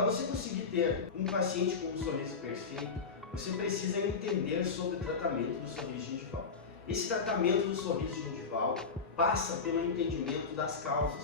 Para você conseguir ter um paciente com um sorriso perfeito, você precisa entender sobre o tratamento do sorriso gengival. Esse tratamento do sorriso gengival passa pelo entendimento das causas,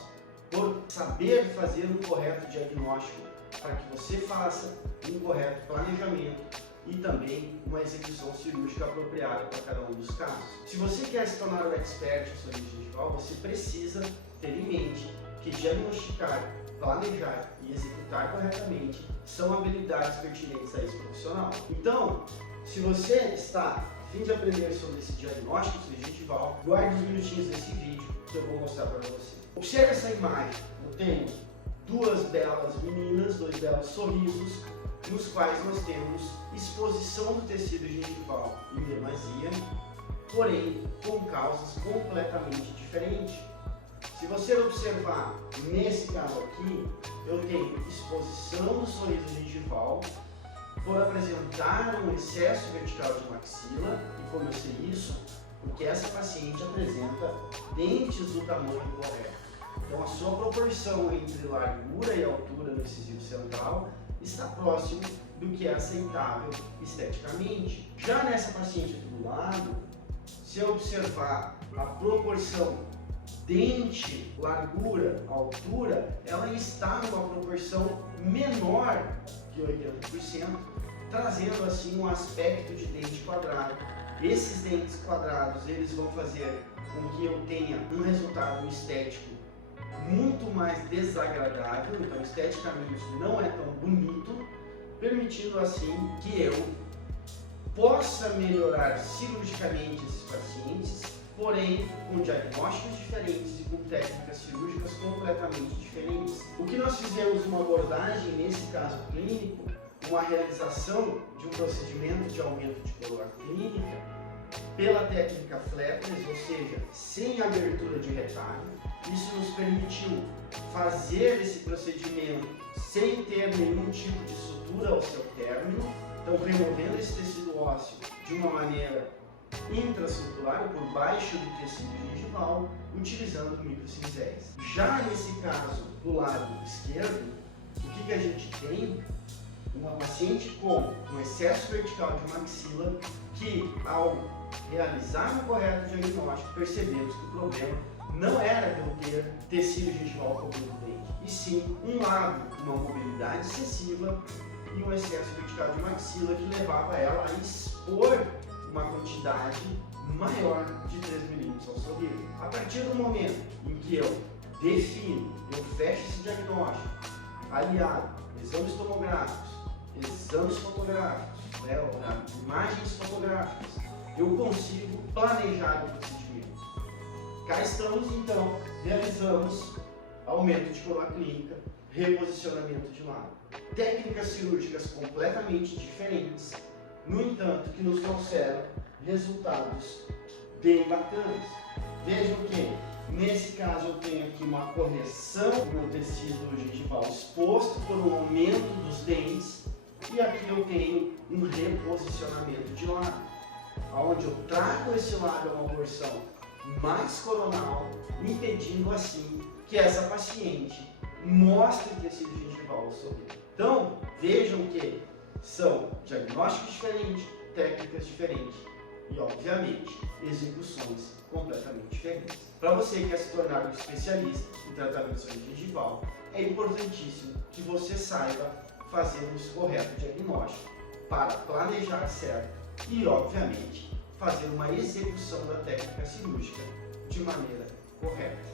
por saber fazer um correto diagnóstico para que você faça um correto planejamento e também uma execução cirúrgica apropriada para cada um dos casos. Se você quer se tornar um expert em sorriso gengival, você precisa ter em mente que diagnosticar, planejar e executar corretamente são habilidades pertinentes a esse profissional. Então, se você está a fim de aprender sobre esse diagnóstico de sorriso gengival, guarde uns minutinhos desse vídeo que eu vou mostrar para você. Observe essa imagem. Eu tenho duas belas meninas, dois belos sorrisos, nos quais nós temos exposição do tecido gengival em demasia, porém com causas completamente diferentes. Se você observar nesse caso aqui, eu tenho exposição do sorriso gengival por apresentar um excesso vertical de maxila. E como eu sei isso? Porque essa paciente apresenta dentes do tamanho correto. Então a sua proporção entre largura e altura no incisivo central está próximo do que é aceitável esteticamente. Já nessa paciente aqui do lado, se eu observar a proporção dente, largura, altura, ela está numa proporção menor de 80%, trazendo assim um aspecto de dente quadrado. Esses dentes quadrados, eles vão fazer com que eu tenha um resultado estético muito mais desagradável, então esteticamente não é tão bonito, permitindo assim que eu possa melhorar cirurgicamente esses pacientes, porém com diagnósticos diferentes e com técnicas cirúrgicas completamente diferentes. O que nós fizemos uma abordagem nesse caso clínico, uma realização de um procedimento de aumento de coroa clínica pela técnica flapless, ou seja, sem abertura de retalho. Isso nos permitiu fazer esse procedimento sem ter nenhum tipo de sutura ao seu término, então removendo esse tecido ósseo de uma maneira intrasutular, por baixo do tecido gengival, utilizando microcinzéis. Já nesse caso do lado esquerdo, o que a gente tem? Uma paciente com um excesso vertical de maxila que, ao realizar um correto diagnóstico, percebemos que o problema não era pelo ter tecido gengival cobrindo o dente, e sim um lado, uma mobilidade excessiva e um excesso vertical de maxila que levava ela a expor uma quantidade maior de 3 milímetros ao sorriso. A partir do momento em que eu defino, eu fecho esse diagnóstico, aliado exames tomográficos, exames fotográficos, imagens fotográficas, eu consigo planejar o procedimento. Cá estamos então, realizamos aumento de coroa clínica, reposicionamento de lado. Técnicas cirúrgicas completamente diferentes, no entanto, que nos trouxeram resultados bem bacanas. Vejam que, nesse caso, eu tenho aqui uma correção do tecido gengival exposto por um aumento dos dentes, e aqui eu tenho um reposicionamento de lado, onde eu trago esse lado a uma porção mais coronal, impedindo assim que essa paciente mostre tecido gengival ao sorrir. Então, vejam que são diagnósticos diferentes, técnicas diferentes e, obviamente, execuções completamente diferentes. Para você que quer se tornar um especialista em tratamento de sorriso gengival, é importantíssimo que você saiba fazer um correto diagnóstico para planejar certo e, obviamente, fazer uma execução da técnica cirúrgica de maneira correta.